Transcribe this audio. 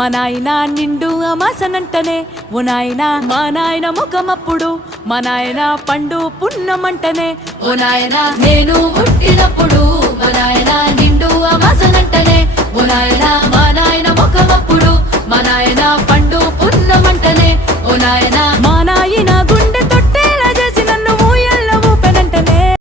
మా నాయన నిండు అమాసనంటనే ఓ నాయన మా నాయన ముఖమప్పుడు మా నాయన పండు పున్నమంటనే ఓ నాయన నేను పుట్టినప్పుడు మా నాయన నిండు అమాసనంటనే ఓ నాయన మా నాయన ముఖమప్పుడు మా నాయన పండు పున్నమంటనే ఓ నాయన మా